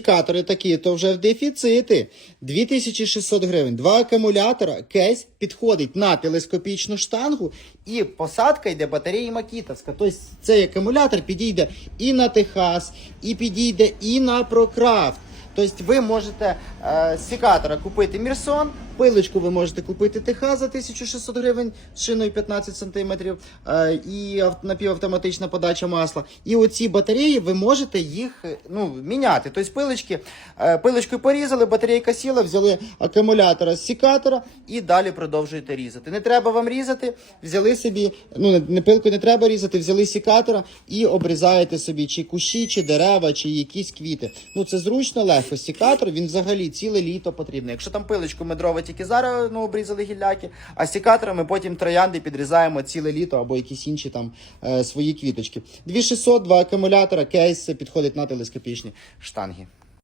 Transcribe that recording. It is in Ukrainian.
Акумулятори такі, то вже в дефіцити. 2600 гривень. Два акумулятора, кейс підходить на телескопічну штангу і посадка йде батареї Макітовська. Тобто цей акумулятор підійде і на Техас, і підійде і на Прокрафт. Тобто ви можете е, з секатора купити Мірсон, пилочку ви можете купити Техас за 1600 гривень з шиною 15 см е, і напівавтоматична подача масла. І оці батареї ви можете їх е, ну, міняти. Тобто пилочки, е, пилочкою порізали, батарейка сіла, взяли акумулятора з секатора і далі продовжуєте різати. Не треба вам різати, взяли собі, ну не- не не треба різати, взяли секатора і обрізаєте собі чи кущі, чи дерева, чи якісь квіти. Ну це зручно, легко. Секатор він взагалі ціле літо потрібно. Якщо там пилочку ми дрова тільки зараз ну, обрізали гілляки, а сікаторами ми потім троянди підрізаємо ціле літо або якісь інші там е, свої квіточки. 2600, два акумулятора, кейс підходить на телескопічні штанги.